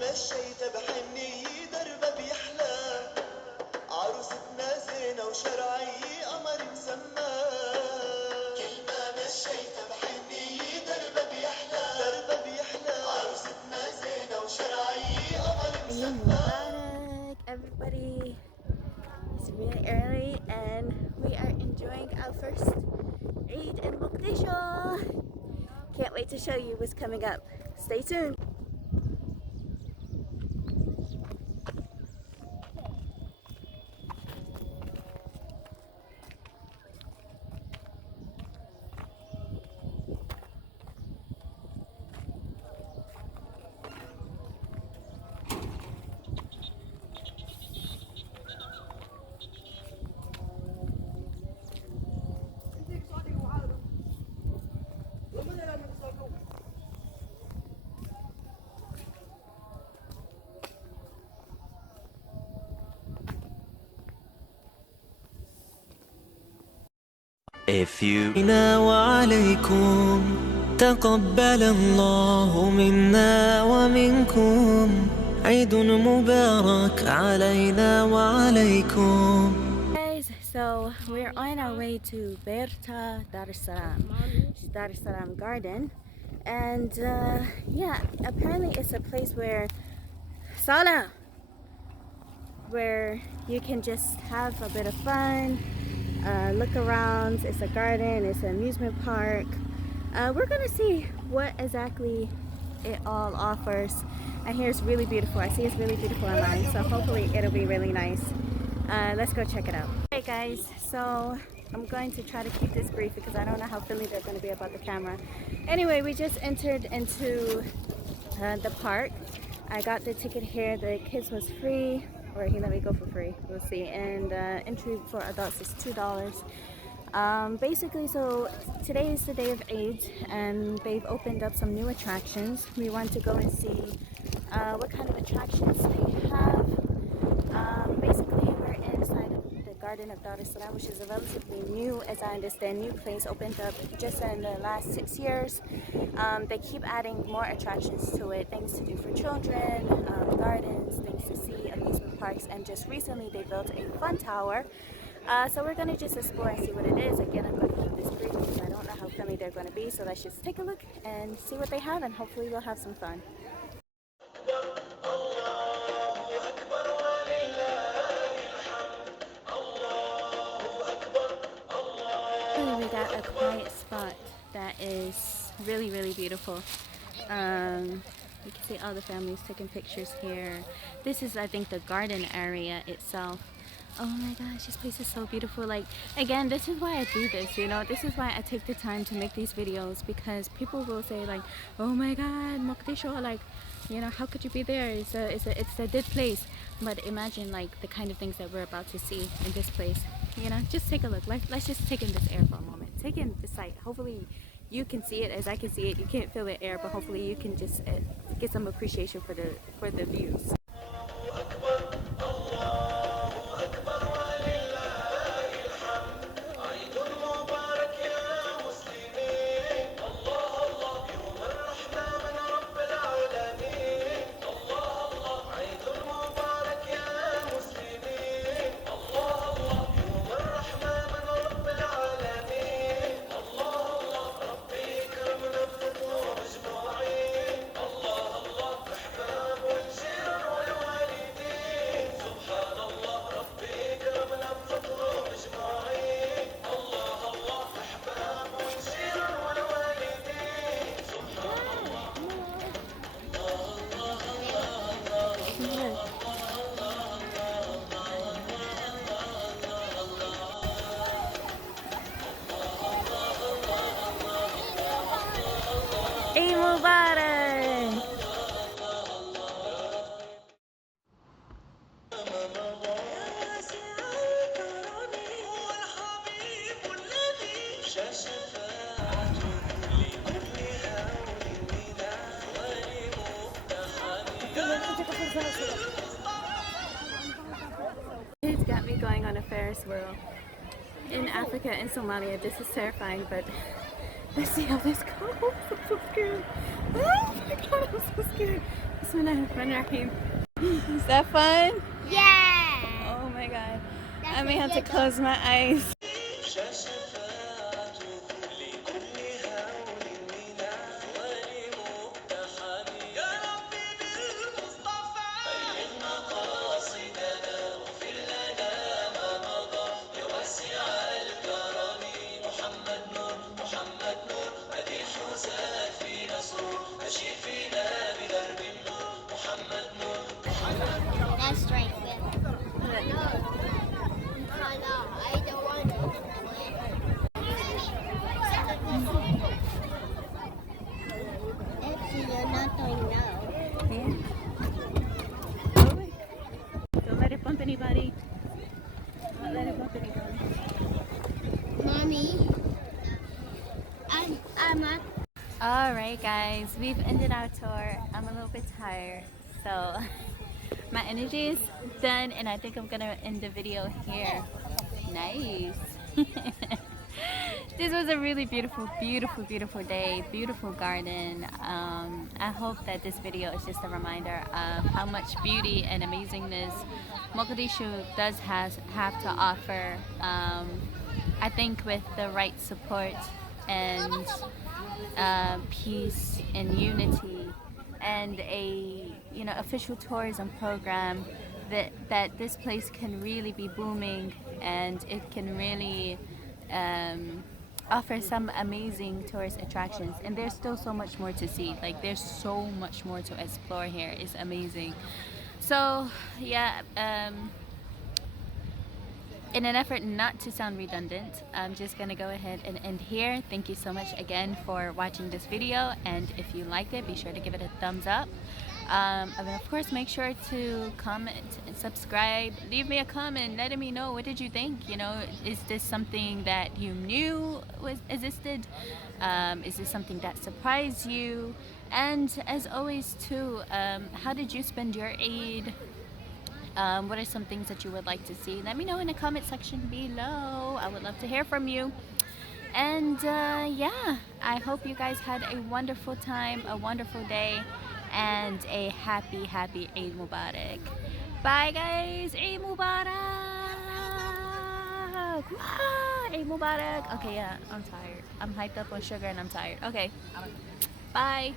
مشيت بحنية دربها بيحلى عروستنا زينة وشرعية قمر مسمى كل ما مشيت بحنية دربها بيحلى عروستنا زينة وشرعية قمر مسمى. Mubarak, everybody. It's really early and we are enjoying our first Eid in Mogadishu. Can't wait to show you what's coming up. Stay tuned. A few وعليكم تقبل الله منا ومنكم عيد مبارك علينا وعليكم. Guys, so we're on our way to Beerta, Daarusalaam Garden, and yeah, apparently it's a place where you can just have a bit of fun. Look around. It's a garden, it's an amusement park. We're gonna see what exactly it all offers. And here it's really beautiful. I see it's really beautiful online, so hopefully it'll be really nice. Let's go check it out. Hey guys, so I'm going to try to keep this brief because I don't know how friendly they're going to be about the camera. Anyway, we just entered into the park. I got the ticket here. The kids was free, or he let me go for free, we'll see, and entry for adults is $2. Basically, so today is the day of Eid and they've opened up some new attractions. We want to go and see what kind of attractions they have. Basically, we're inside of the Garden of Daarusalaam, which is a relatively new, as I understand, new place, opened up just in the last 6 years. They keep adding more attractions to it, things to do for children, gardens, things to see, amusement parks, and just recently they built a fun tower. So we're going to just explore and see what it is. Again, I'm going to keep this brief because I don't know how friendly they're going to be, so let's just take a look and see what they have, and hopefully we'll have some fun. We got a quiet spot that is really beautiful. You can see all the families taking pictures here. This is, I think, the garden area itself. Oh my gosh, this place is so beautiful. Like, again, this is why I do this, you know. This is why I take the time to make these videos, because people will say like, oh my god, Mogadishu, like, you know, how could you be there? It's a dead place. But imagine like the kind of things that we're about to see in this place. You know, just take a look. Let's just take in this air for a moment. Take in the sight. Hopefully you can see it as I can see it. You can't feel the air, but hopefully you can just get some appreciation for the views. Eid Mubarak! It's got me going on a Ferris wheel. In Africa and Somalia, this is terrifying, but Let's see how this goes. I'm so scared. Oh my god, I'm so scared. Bismillahirrahmanirrahim. Is that fun? Yeah. Oh my god. That's I may have to what close my eyes. That's straight there. No. I don't want it. Actually, you're not doing now. Yeah. Oh, wait. Don't let it bump anybody. Don't let it bump anybody. Mommy, I'm not. Alright guys, we've ended our tour. I'm a little bit tired, so my energy is done and I think I'm gonna end the video here. Nice. This was a really beautiful, beautiful, beautiful day, beautiful garden. I hope that this video is just a reminder of how much beauty and amazingness Mogadishu does have to offer. I think with the right support and peace and unity and a official tourism program, that this place can really be booming and it can really offer some amazing tourist attractions. And there's still so much more to see. Like, there's so much more to explore here. It's amazing. So yeah, in an effort not to sound redundant, I'm just gonna go ahead and end here. Thank you so much again for watching this video, and if you liked it, be sure to give it a thumbs up. And of course, make sure to comment and subscribe. Leave me a comment letting me know, what did you think? You know, is this something that you knew existed? Is this something that surprised you? And as always too, how did you spend your Eid? What are some things that you would like to see? Let me know in the comment section below. I would love to hear from you. And yeah, I hope you guys had a wonderful time, a wonderful day, and a happy, happy Eid Mubarak. Bye guys, Eid Mubarak! Ah, Eid Mubarak! Okay, yeah, I'm tired. I'm hyped up on sugar and I'm tired. Okay, bye.